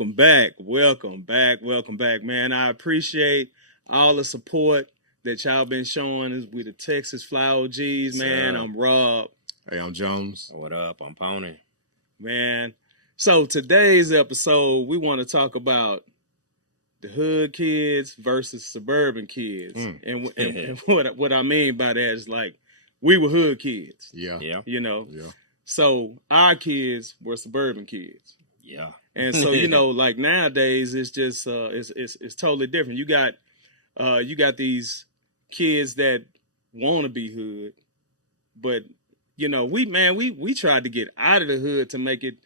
Welcome back, man. I appreciate all the support that y'all been showing us with the Texas Fly OGs, man. I'm Rob. Hey, I'm Jones. What up? I'm Pony. Man. So today's episode, we want to talk about the hood kids versus suburban kids. And what I mean by that is like, we were hood kids. Yeah. You know? Yeah. So our kids were suburban kids. Yeah. And so, like nowadays it's just it's totally different. You got these kids that want to be hood, but we tried to get out of the hood to make it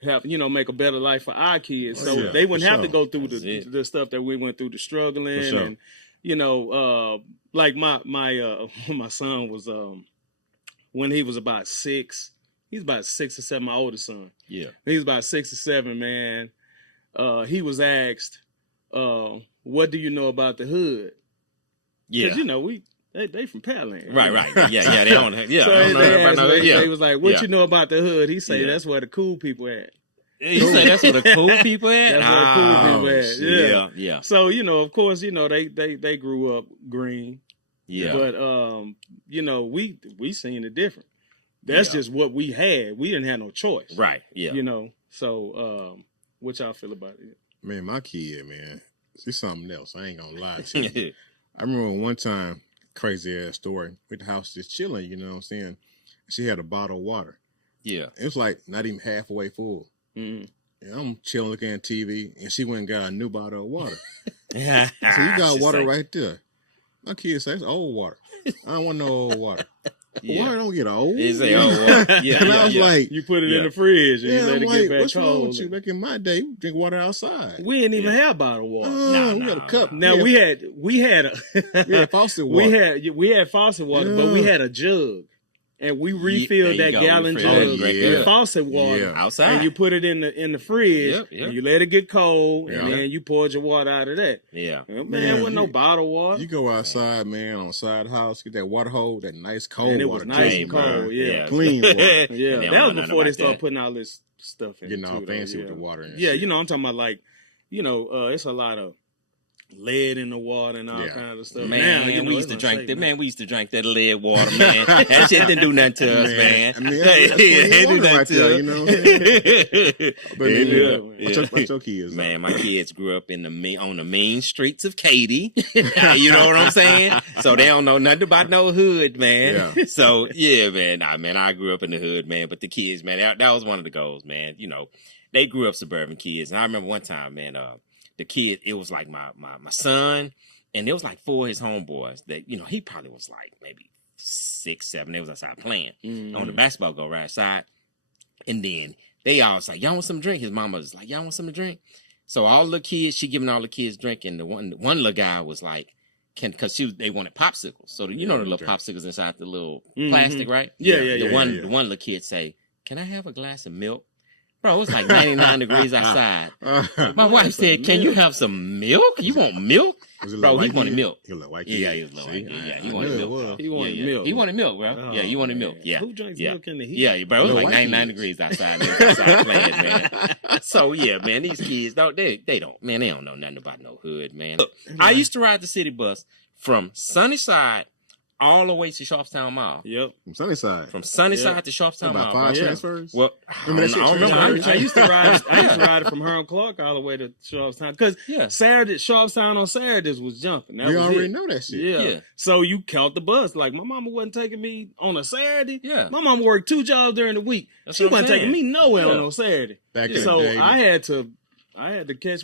make a better life for our kids. So they wouldn't have to go through the stuff that we went through, the struggling and like my son was when he was about 6. He's about 6 or 7, my oldest son. Yeah. He's about 6 or 7, man. He was asked, what do you know about the hood? Yeah. Because, they from Pearland. Right. Yeah, they don't. Yeah. So they was like, what you know about the hood? He say, that's where the cool people at. You say that's where the cool people at? That's where the cool people at. Yeah. So, of course, they grew up green. Yeah. But, we seen it different. That's just what we had. We didn't have no choice. Right. Yeah. So what y'all feel about it? Man, my kid, man, she's something else. I ain't gonna lie to you. I remember one time, crazy ass story, with the house just chilling, you know what I'm saying? She had a bottle of water. Yeah. It was like not even halfway full. Mm-hmm. And I'm chilling looking at TV, and she went and got a new bottle of water. Yeah. So you got water right there. My kid says, it's old water. I don't want no old water. Yeah. Water don't get old. It's old water. Yeah. And I was like, you put it in the fridge and you let it get back what's cold. wrong with you? Back in my day, we drink water outside. We didn't even have bottled water. We had a cup. Now we had we had faucet water. We had faucet water, but we had a jug. And we refilled that gallon jug with faucet water outside. And you put it in the fridge and you let it get cold and then you poured your water out of that. Yeah. Man, wasn't no bottled water. You go outside, man, on the side of the house, get that water hole, that nice cold and it water. Was nice and cold, clean water. Yeah. That was before they started putting all this stuff in. Getting all fancy with the water and shit. I'm talking about like, it's a lot of lead in the water and all kinds of stuff. Man, we used to drink that. Man, we used to drink that lead water, man. That shit didn't do nothing to us, man. I mean, it do nothing to us, But what's your kids? Man, my kids grew up on the mean streets of Katy. You know what I'm saying? So they don't know nothing about no hood, man. Yeah. So yeah, man. I grew up in the hood, man. But the kids, man, that was one of the goals, man. They grew up suburban kids, and I remember one time, man. The kid, it was like my son, and it was like 4 of his homeboys that, he probably was like maybe 6, 7. They was outside playing on the basketball go right outside. And then they all was like, y'all want some to drink? His mama was like, y'all want some to drink? So all the kids, she giving all the kids drink. And the one little guy was like, because they wanted popsicles. So the little popsicles inside the little plastic, right? The one little kid say, can I have a glass of milk? Bro, it was like 99 degrees outside. My wife said, can you have some milk? You want milk? Bro, he wanted milk. He was a white kid. Yeah, he was a little white kid. Yeah, he wanted milk. He wanted milk. He wanted milk, bro. Yeah, he wanted milk. Yeah. Who drinks milk in the heat? Yeah, bro, it was like 99 degrees outside. They was outside playing, man. So, yeah, man, these kids, they don't know nothing about no hood, man. Look, I used to ride the city bus from Sunnyside all the way to Sharpstown Mall. Yep. From Sunnyside. To Sharpstown Mall. About 5 transfers? Well, I don't remember. I used to ride it from Herm Clark all the way to Sharpstown. Because Sharpstown on Saturdays was jumping. We already know that shit. Yeah. So you caught the bus. Like, my mama wasn't taking me on a Saturday. Yeah. My mama worked 2 jobs during the week. She wasn't taking me nowhere on no Saturday. Back in the day. I had to catch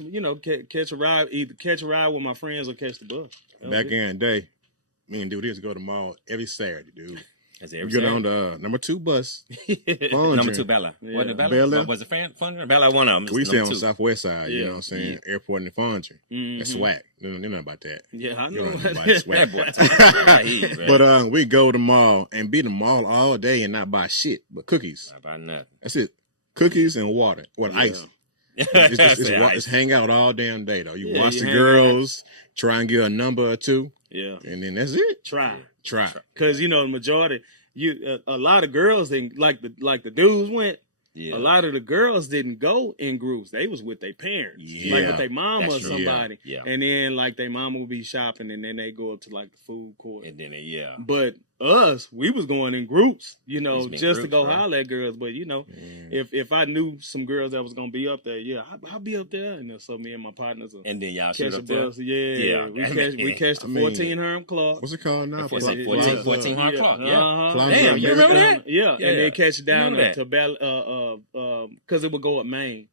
a ride, either catch a ride with my friends or catch the bus. Back in the day, me and dude used to go to the mall every Saturday, dude. We get on the number 2 bus. Number 2 Bella. Yeah. Wasn't it Bella? Bella? Was it Fun? Bella, one of them. We stay on the southwest side, you know what I'm saying? Yeah. Airport and the Fondry. That's swag. They don't know about that. Yeah, I You know. don't know about swag. That boy. But we go to the mall and be the mall all day and not buy shit, but cookies. Not about nothing. That's it. Cookies and water. Ice. It's hang out all damn day, though. You watch the girls, try and get a number or 2. Yeah. And then that's it. Try. Try. Because, the majority, a lot of girls, they like the dudes went, Yeah. A lot of the girls didn't go in groups. They was with their parents, like with their mama That's or true. somebody. Yeah. And then like their mama would be shopping, and then they go up to like the food court. And then But us, we was going in groups, you know, These been just to groups, go bro. holler at girls. But you know, if I knew some girls that was gonna be up there, I'll be up there. And then so me and my partners will and then y'all catch shoot a up there. bus. Yeah. We catch the 14 Herm Clark. What's it called now? 14 Yeah. 14 hard clock. Yeah. Uh-huh. Damn, you remember that? Yeah, Yeah. and then catch it down Remember to because it would go up Maine.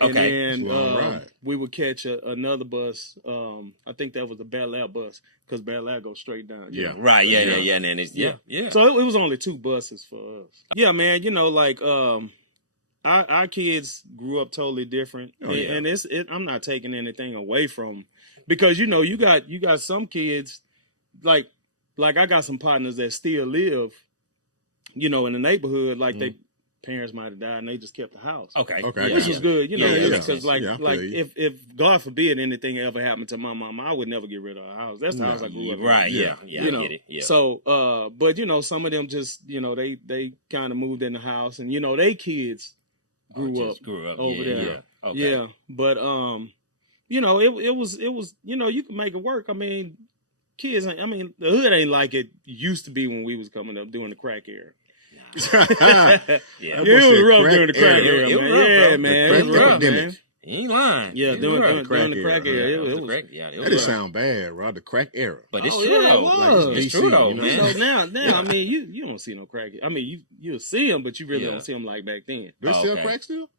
And Okay. It's a long then ride. we would catch another bus. I think that was the Bel Air bus because Bel Air goes straight down. you Yeah. know. Right. Yeah. And then it's yeah. So it was only 2 buses for us. Yeah, man. You know, like our kids grew up totally different, and I'm not taking anything away from, because you know you got some kids like I got some partners that still live, you know, in the neighborhood, like they parents might have died and they just kept the house. Okay. Which was good, you know, Yeah, because I feel you. if God forbid anything ever happened to my mom, I would never get rid of her house. That's the house I grew up in. Right. Yeah. You know, I get it. Yeah. So, but you know, some of them just, you know, they kind of moved in the house, and you know, they kids grew up over there. Yeah. Okay. Yeah, but you know, it was, you know, you can make it work. I mean, kids, I mean, the hood ain't like it used to be when we was coming up during the crack era. Yeah. It was rough during the crack era, It was man. rough, Yeah, bro. man, The it was crack rough, epidemic. man. You ain't lying. Yeah, It was during rough. the crack era, it was. It That was didn't rough. sound bad, Rod. The crack era. But it's Oh, true yeah, it though. was. Like, it's DC, true though, you know? man. So now, I mean, you don't see no crack. I mean, you'll see them, but you really Yeah. don't see them like back then. Do they sell Okay. crack still?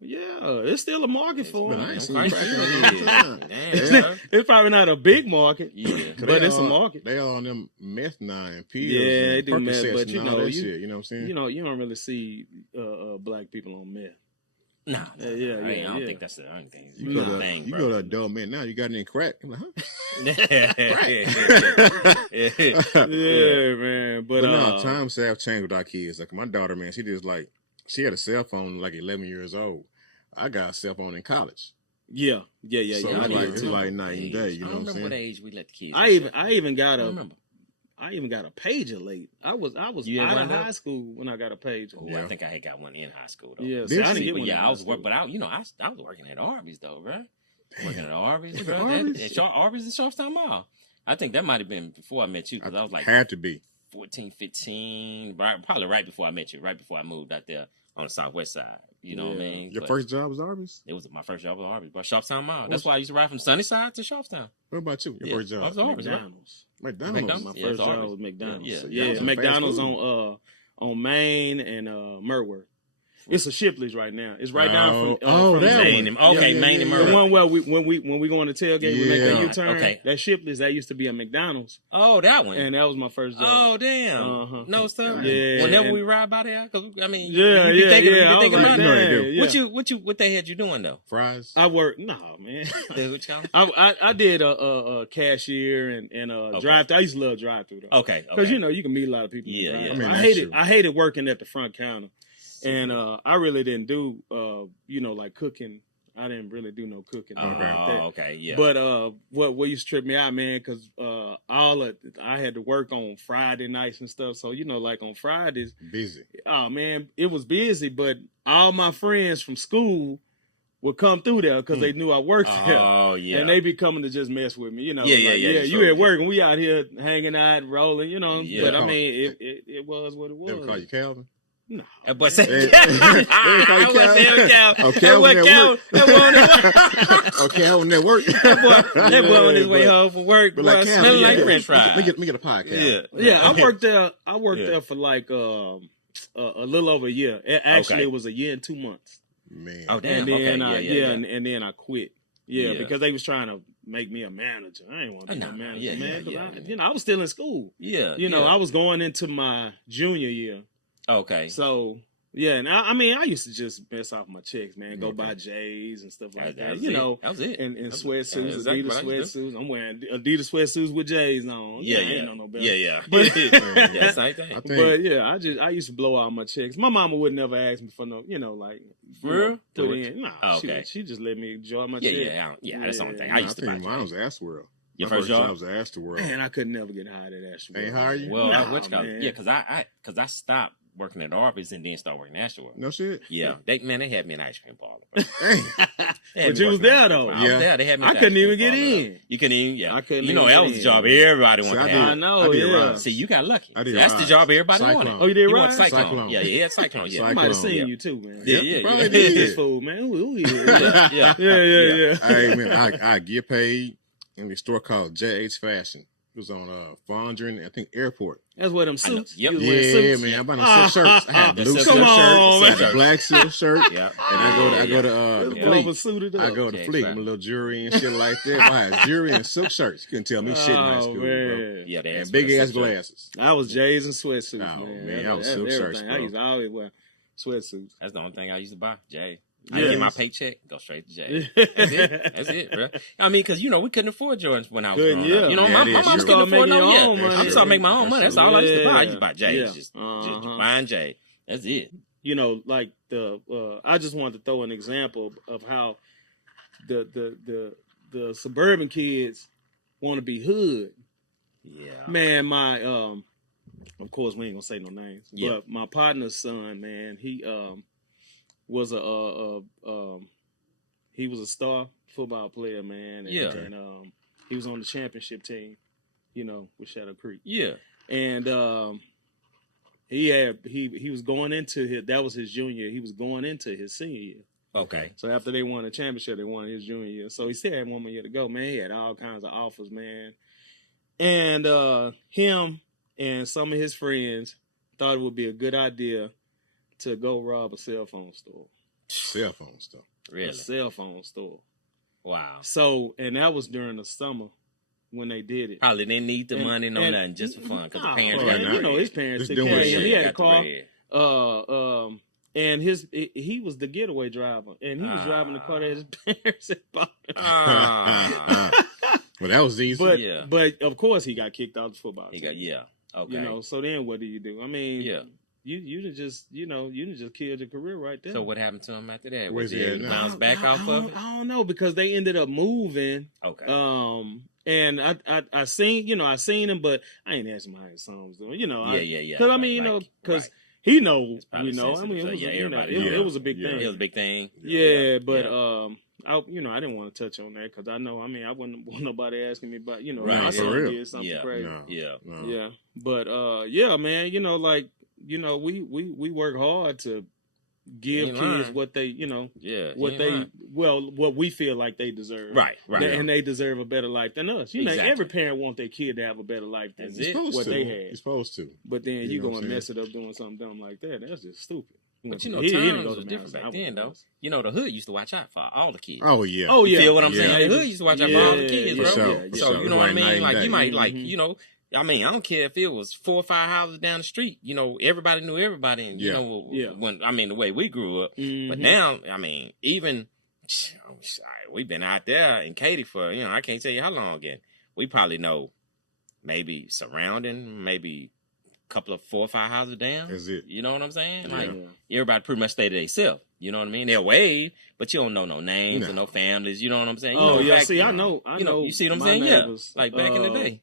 Yeah, it's still a market for But them. I ain't seen Crack crack in still a is. long time. Damn. It's probably not a big market, Yeah. but it's a market. They all on them meth nine pills. Yeah, they and do meth, Percocets but and you all know, that shit. You know what I'm saying? You know, you don't really see black people on meth. Nah. Yeah, I don't yeah. think that's the only thing. You go to thing, you bro. go to adult men now. You got any crack? I'm like, Yeah, man. But no, times have changed with our kids. Like my daughter, man, she had a cell phone like 11 years old. I got a cell phone in college. yeah. So I it's did like it's too. like night and day. You know I don't what I'm remember what saying? age we let the kids. I even got I a remember. pager late. I was You had out one of of high those? school when I got a pager. Oh, Yeah. I think I had got one in high school though. Yeah, Did see, I didn't you? get But one. yeah, in I was high working, school. but I was working at Arby's though, bro. Working at Arby's, At bro. Arby's? Arby's in Charlestown Mall. I think that might have been before I met you because I was like Had to be. 14, 15, probably right before I met you, right before I moved out there on the southwest side. You know what I Yeah. mean? Your But first job was Arby's? it was my first job with Arby's, but Charlestown Mall. That's why I used to ride from Sunnyside to Charlestown. What about you? Your Yeah, first I job? was Arby's, bro. McDonald's. McDonald's. McDonald's. My Yeah, first it's job Arby's. was McDonald's. Yeah, Yeah, that was some McDonald's fast food. on Main and Merworth. It's a Shipley's right now. It's right down from that Main one. and- okay, Main and the Merworth. one where when we go on the tailgate, we make Yeah. that U-turn. Okay. That Shipley's, that used to be a McDonald's, Oh, that one. and that was my first job. Oh, damn. Uh-huh. No stuff. Yeah. Whenever And- we ride by there, because I mean, Yeah, you be thinking, yeah. I was thinking like, about know they it. do. yeah. What they had you doing though? Fries? I worked. No, man. What you call it? I did a cashier and Okay. drive. I used to love drive through though. Okay. Because you know you can meet a lot of people. Yeah, in yeah. the I mean, drive-thru. that's true. I hated working at the front counter, and I really didn't do you know, like cooking. I didn't really do no cooking. Oh, like that. okay. Yeah. But what used to trip me out, man, because I had to work on Friday nights and stuff. So you know, like on Fridays, Busy. oh man, it was busy. But all my friends from school would come through there because they knew I worked there. Oh, yeah. And they be coming to just mess with me, you know. Yeah, like, yeah, you sure. at work and we out here hanging out, rolling, you know. Yeah. But I mean, it was what it They would call was. you Calvin? No. But say, Hey, I wasn't Cal. Oh, That Calvin boy at Cal. work. That boy on his Okay, I was at work. that boy on his way home from work. But Boy, like, Calvin, smelling let like me French fries. Let me get a pie, Calvin. Yeah, I worked there. Yeah. There for like a little over a year. Actually, Okay. it was a year and 2 months. Man. Oh, damn. And then Okay. And then I quit. Yeah, Yeah. because they was trying to make me a manager. I ain't want to be Nah, a manager, yeah, man. yeah, 'Cause yeah. I was still in school. Yeah. You know, yeah. I was going into my junior year. Okay. So yeah, and I mean, I used to just mess off my checks, man. Go Okay. buy J's and stuff like that. was You it. know, That was it. and That's sweatsuits, exactly Adidas what I used to sweatsuits. I'm wearing Adidas sweatsuits with J's on. Yeah, I yeah. ain't know no better. Yeah. But- Yeah, same thing. I think But yeah, I used to blow out my checks. My mama would never ask me for no, you know, like For you know, real? put Do in. Nah, Oh, okay. she just let me enjoy my Yeah, check. yeah, that's the only thing. Yeah, I used to buy. think mine was Astorworld. Your My first job? was Astorworld. Man, I could never get hired at Ashworth. Ain't hire you? Well, Nah, which man. yeah, because I stopped working at Arby's and then start working at Ashore. No shit. Yeah, they had me in ice cream parlor. Bro. But you was there though. I was there. They had me. I couldn't even get in. You couldn't even. Yeah, I couldn't. You know, even that was the job everybody wanted to have. I know. Yeah. See, you got lucky. That's the job everybody wanted. Oh, you did right? Cyclone. Yeah, Cyclone. Yeah, I might have seen you too, man. Yeah. This fool, man. Who Yeah. Hey man, I get paid in the store called JH Fashion. It was on Fondren, I think Airport. That's where them suits. Yep. Yeah, man. I bought them silk shirts. I had blue silk shirt, I had a black silk shirt. Yeah. And I go to the Fleet. I go to Fleet, my little jewelry and shit like that. I had jewelry and silk shirts. You couldn't tell me shit in high school, bro. Yeah, they and big ass glasses. I was J's and sweatsuits, man. I was silk shirts, bro. I used to always wear sweatsuits. That's the only thing I used to buy, Jay. I get my paycheck, go straight to Jay. That's it, bro. I mean, because, you know, we couldn't afford Jordans when I was growing up. You know, my mom couldn't afford no yet. I'm starting to make my own money. That's all I used to buy. I used to buy Jay. Just buying Jay. That's it. You know, like I just wanted to throw an example of how the suburban kids want to be hood. Yeah. Man, my of course we ain't gonna say no names, but my partner's son, man, he was he was a star football player, man. And, and he was on the championship team, you know, with Shadow Creek. Yeah. And he was going into that was his junior year. He was going into his senior year. Okay. So after they won the championship, they won his junior year. So he still had 1 more year to go, man. He had all kinds of offers, man. And him and some of his friends thought it would be a good idea to go rob a cell phone store. Cell phone store. Really? A cell phone store. Wow. So, and that was during the summer when they did it. Probably didn't need the money, nothing, just for fun, because the parents got you know, his parents took care of him. He had a car. And he was the getaway driver, and he was driving the car that his parents had bought him. Well, that was easy. But of course, he got kicked out of the football team. Okay. You know, so then what do you do? I mean, you just killed your career right there. So what happened to him after that? Where's Was he he at now? bounced back off of it? I don't know, because they ended up moving. Okay. And I seen him, but I ain't asked him how his son was doing. You know, because I mean, you know, because he knows, you know, I mean, it was a big thing. It was a big thing. Yeah, but I didn't want to touch on that because I know, I mean, I wouldn't want nobody asking me about, you know, my son did something crazy. Yeah. But man, you know, like, you know, we work hard to give kids what they, you know, what we feel like they deserve. Right. And they deserve a better life than us. You know, every parent wants their kid to have a better life than what they had. You're supposed to. But then you go and mess it up doing something dumb like that. That's just stupid. But you know, times was different back then, though. You know, the hood used to watch out for all the kids. Oh, yeah. You feel what I'm saying? The hood used to watch out for all the kids, bro. Sure. So, you know what I mean? Like, you might, like, you know, I mean, I don't care if it was 4 or 5 houses down the street. You know, everybody knew everybody. And, you know, when, I mean, the way we grew up. But now, I mean, even, we've been out there in Katy for, you know, I can't tell you how long again. We probably know maybe surrounding, maybe couple of 4 or 5 houses down. That's it. You know what I'm saying? Like everybody pretty much stay to themselves. You know what I mean? They'll wave, but you don't know no names or no families. You know what I'm saying? I know. You see what I'm saying? Neighbors, like back in the day.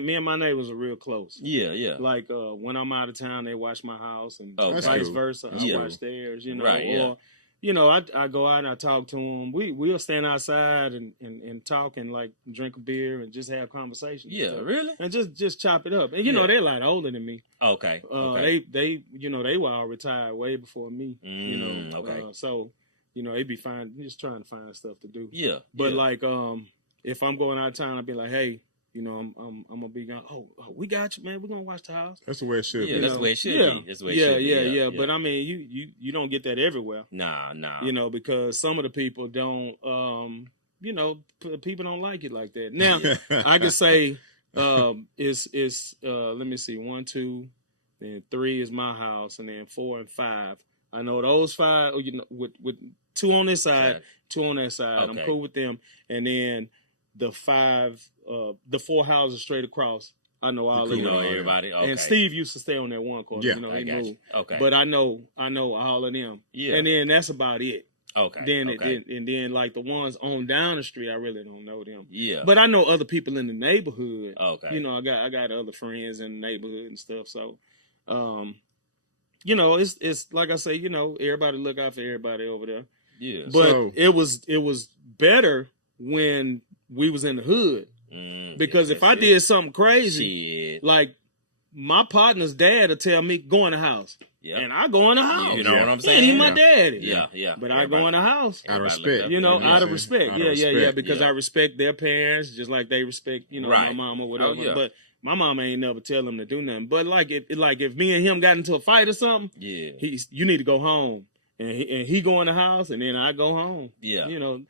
Me and my neighbors are real close. Yeah. Like when I'm out of town, they watch my house, and vice versa. I watch theirs. You know, or you know, I go out and I talk to them. We'll stand outside and talk and like drink a beer and just have conversations. Yeah, really? And just chop it up. And you know, they're a lot older than me. Okay. They you know, they were all retired way before me. You know, so you know, they'd be fine just trying to find stuff to do. Yeah. But like if I'm going out of town, I'd be like, hey, you know, I'm gonna be gone. Oh, we got you, man. We're gonna watch the house. That's the way it should be. Yeah, that's the way it should be. That's the way it should be. Yeah. But I mean, you don't get that everywhere. Nah. You know, because some of the people don't. You know, people don't like it like that. Now, I could say, it's let me see, 1, 2, then 3 is my house, and then 4 and 5. I know those 5. You know, with 2 on this side, 2 on that side. I'm cool with them, and then the 5, the 4 houses straight across. I know all of them. You know everybody. Okay. And Steve used to stay on that one corner. Yeah, you know, I got you. Okay. But I know all of them. Yeah. And then that's about it. Okay. Then like the ones on down the street, I really don't know them. Yeah. But I know other people in the neighborhood. Okay. You know, I got other friends in the neighborhood and stuff. So, you know, it's like I say, you know, everybody look out for everybody over there. Yeah. But So- it was better when we was in the hood. Because if I did something crazy, shit. like my partner's dad will tell me, go in the house. Yep. And I go in the house. You know what I'm Yeah, saying? he my daddy. Yeah. But I go in the house. Out of Everybody respect. look You know, up. out of respect. Out of Yeah, respect. because Yeah. I respect their parents just like they respect, you know, my Right. mom or whatever. Oh, yeah. But my mama ain't never tell them to do nothing. But like if me and him got into a fight or something, Yeah. you need to go home. And he go in the house and then I go home. Yeah. You know,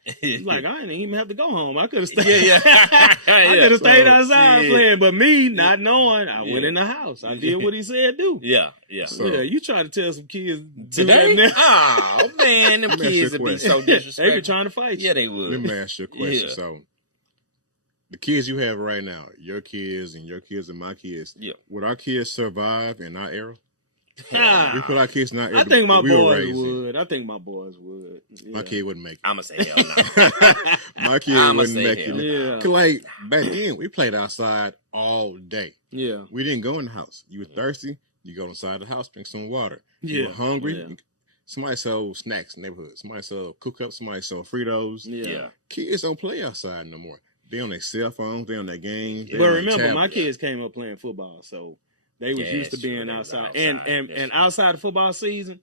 like I didn't even have to go home. I could have stayed. Yeah. I could have stayed So, outside yeah. playing. But me not knowing, I went Yeah. in the house. I did what he said do. Yeah. So- Yeah, you try to tell some kids Today? do that now. Oh man, them Let me ask you kids a would be question. so disrespectful. They be trying to fight you. Yeah, they would. Let me ask you a question. Yeah. So, the kids you have right now, your kids and my kids, Yeah. would our kids survive in our era? Ah. We put our kids in our era. I think my we were boys raised in. would. I think my boys would. Yeah. My kid wouldn't make it. I'ma say hell no. My kid I'ma wouldn't say make hell. it. Yeah. 'Cause, like back then, we played outside all day. Yeah. We didn't go in the house. You were thirsty, you go inside the house, drink some water. You Yeah. were hungry. Yeah. Somebody sold snacks in the neighborhood. Somebody sold cook up. Somebody sold Fritos. Yeah. Kids don't play outside no more. They on their cell phones. They on their games. they But on their remember, my tablets. kids came up playing football, so they was Yeah, used to it's true. being They was outside. outside. And That's and true. outside the football season,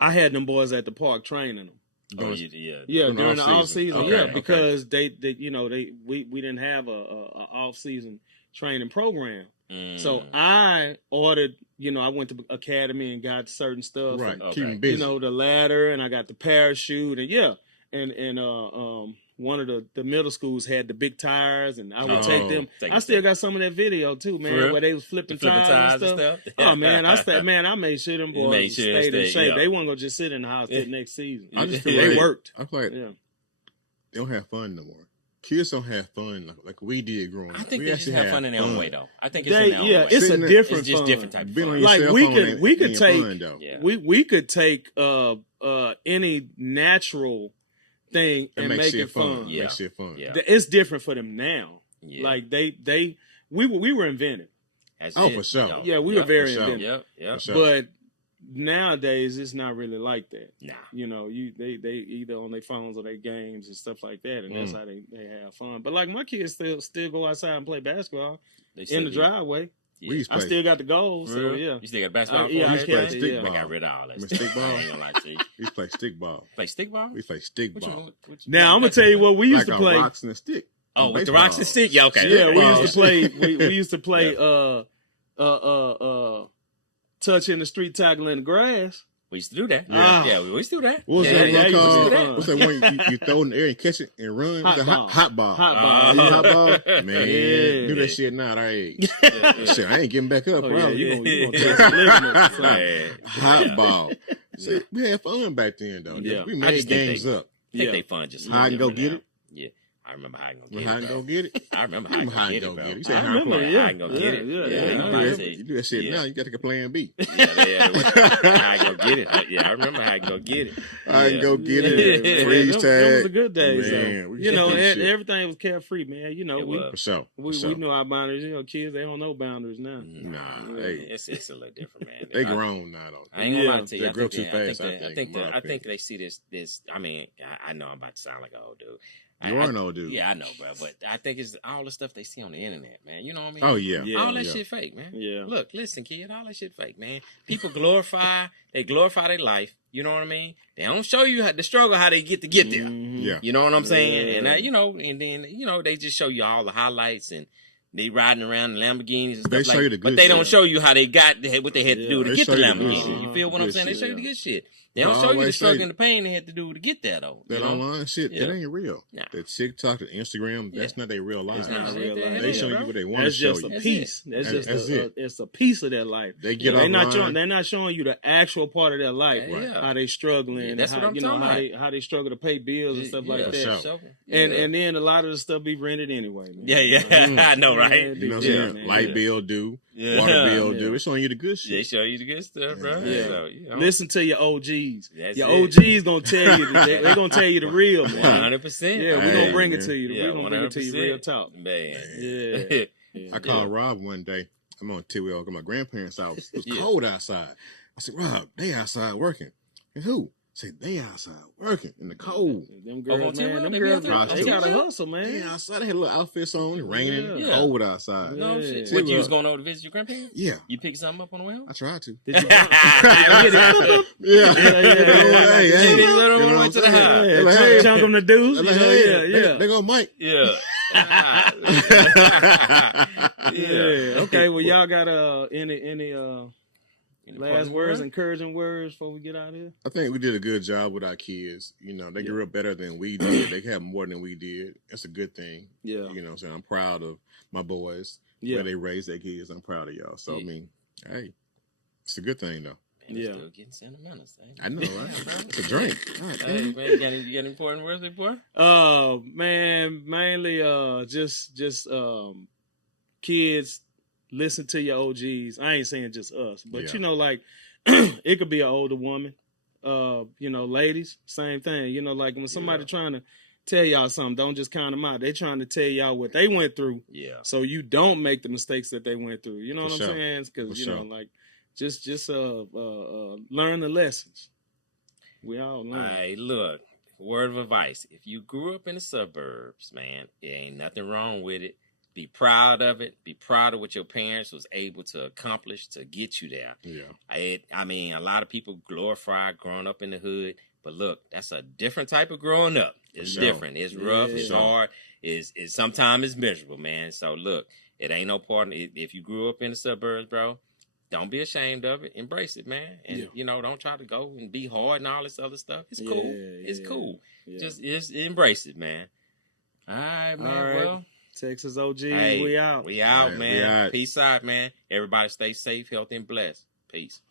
I had them boys at the park training them. Oh, yeah. Yeah, During the during the off off-season. season. Okay, Yeah, okay. because they you know we didn't have a off season training program. So I ordered, you know, I went to academy and got certain stuff. Right. And, Okay. Keep them you busy. know, the ladder, and I got the parachute, and one of the middle schools had the big tires, and I would Oh, take them. take I it still back. got some of that video too, For man, real? where they was flipping tires and stuff. Oh man, I made sure them You made boys sure stayed in they stayed, shape. yeah. They weren't gonna just sit in the house till next season. I just feel They like worked. I feel like Yeah. they don't have fun no more. Kids don't have fun like we did growing up. I think we they just actually have fun in their own way, though. I think it's They, in their own yeah, way. it's a Sitting there- different It's just fun. different type of Being on fun. your Like, cell we phone could- ain't- we could ain't take- fun, though. Yeah. We could take any natural thing and makes make shit it fun. Yeah. Makes shit fun. Yeah. It's different for them now. Yeah. Like we were inventive, That's Oh, it. for sure. Yo, Yeah, we yep, were very for sure. inventive. Yep. For sure. but nowadays it's not really like that. Nah. You know, they either on their phones or their games and stuff like that, and that's how they have fun. But like my kids still go outside and play basketball They in said the driveway. We used to I play. still got the goals, For so real? yeah. You still got basketball? Yeah, for I that, kept man? it, stick yeah. ball. I got rid of all that Remember stuff. stick ball? I ain't gonna lie to you. We used to play stick ball. Play stick ball? We play stick What ball. what Now I'm gonna tell you what we used Like to a play. rocks and a stick. Oh, with the Baseball. rocks and stick? Yeah, okay. Yeah, we Baseball. used to play. We used to play. Touch in the street, tackling the grass. We used to do that. Yeah. Yeah, we used to do that. What was yeah, that yeah, one you used to do called? that. What's that one you throw in the air and catch it and run? Hot What's that? ball. Hot ball. Hot ball. Hot ball? Man, Yeah. do that shit now at our age. Yeah. Shit, I ain't getting back up, Oh, yeah, probably. you gonna take some ligaments or something. Man. Hot Yeah. ball. See, we had fun back then, though. Yeah. We I made just think games up. I think Yeah. they fun just a Hide little and go different get now. it? Yeah. I remember how I go We get hide it, and bro. go get it. I remember how You I know how go you get go it, bro. get it. You I say how remember, play. yeah. I ain't gonna get it. Yeah, Yeah, yeah. you know I what I'm You saying? do that shit Yeah. now, you got to get plan B. Yeah. I go get it. Yeah, I remember how I go get it. I can go get Yeah, it. man, Freeze them tag. was the good days. Man, though. we You used know, to do shit. everything was carefree, man. You know, It was. For sure. we For sure. knew our boundaries. You know, kids they don't know boundaries now. Nah, Yeah. hey, It's a little different, man. they grown now, though. I ain't gonna lie Yeah. to you. They I grow think too they- fast, I think, in my I think opinion. they see this. I mean, I know I'm about to sound like an old dude. You are an old dude. Yeah, I know, bro. But I think it's all the stuff they see on the internet, man. You know what I mean? Oh, yeah. Yeah. all that yeah. shit fake, man. Yeah. Look, listen, kid. All that shit fake, man. People glorify their life. You know what I mean? They don't show you the struggle, how they get there. Mhm. Yeah. You know what I'm saying? Yeah. And and then they just show you all the highlights and they riding around in Lamborghinis and stuff They show like you the that. But good they don't shit. show you how they got what they had to Yeah. do to They get show the you the good Lamborghini. shit. You feel what I'm Good saying? They shit, show you the yeah. good shit. They They don't show you the always struggle say- and the pain they had to do to get there, though. That you know? online shit, Yeah. that ain't real. Nah. The TikTok, the Instagram, that's not their real life. It's not Nah, real they- life. They yeah, show bro. you what they want to That's show just you. a That's piece. it. That's That's just it. it's a piece of their life. They get They're not offline. showing. They're not showing you the actual part of their life. Yeah, yeah. How they struggling. Yeah, that's how, what I'm you know, talking how they struggle to pay bills and stuff like Yeah, that. sure. And then a lot of the stuff be rented anyway. Man. Yeah. I know, right? You know what I'm Yeah, saying? man. Light Yeah. bill due, Yeah. water bill Yeah. due. It's showing you the good They shit. show you the good stuff, bro. Yeah. So, you know. Listen to your OGs. That's Your it. OGs gonna tell you. They're gonna tell you the real, man. 100%. Yeah, we're Hey, gonna bring it man. to you. Yeah, We're gonna bring it to you 100%. real talk. Man. Yeah. I called Rob one day. I'm on T-Wheel at my grandparents' house. It was Yeah. cold outside. I said, Rob, they outside working. And who? I said, they outside working in the cold. Them girls, man, them girls, they gotta hustle, man. They outside. They had little outfits on. It raining. Yeah. Cold outside. No shit. See, What, you look. was going over to visit your grandparents? Yeah. You picked something up on the way home? I tried to. Did you? Yeah. Let them right to the house. They're like, hey. Chunk them the dudes. They're like, hey, Yeah. They go Mike. Yeah. Yeah. Okay. Well, y'all got any last words, encouraging words before we get out of here? I think we did a good job with our kids. You know, they grew up better than we did. They have more than we did. That's a good thing. Yeah. You know what I'm saying? I'm proud of my boys. Yeah. Where they raise their kids. I'm proud of y'all. So, I mean, hey, it's a good thing, though. Man, yeah. Still getting sentimental. I know, right? It's a drink. Right, hey, man, you got any important words, big boy? Man, mainly just kids, listen to your OGs. I ain't saying just us, but you know, like it could be an older woman. You know, ladies, same thing. You know, like when somebody trying to tell y'all something, don't just count them out. They trying to tell y'all what they went through. Yeah. So you don't make the mistakes that they went through. You know what I'm saying? Because you know, like just learn the lessons. We all learn. Hey, look, word of advice: if you grew up in the suburbs, man, there ain't nothing wrong with it. Be proud of it. Be proud of what your parents was able to accomplish to get you there. Yeah. I mean, a lot of people glorify growing up in the hood, but look, that's a different type of growing up. It's different. It's rough. It's hard. It's sometimes it's miserable, man. So look, it ain't no part. If you grew up in the suburbs, bro, don't be ashamed of it. Embrace it, man. And you know, don't try to go and be hard and all this other stuff. It's cool. It's cool. Yeah. Just embrace it, man. All right, man. All right. Well, Texas OGs, we out. We out, man. Peace out, man. Everybody stay safe, healthy, and blessed. Peace.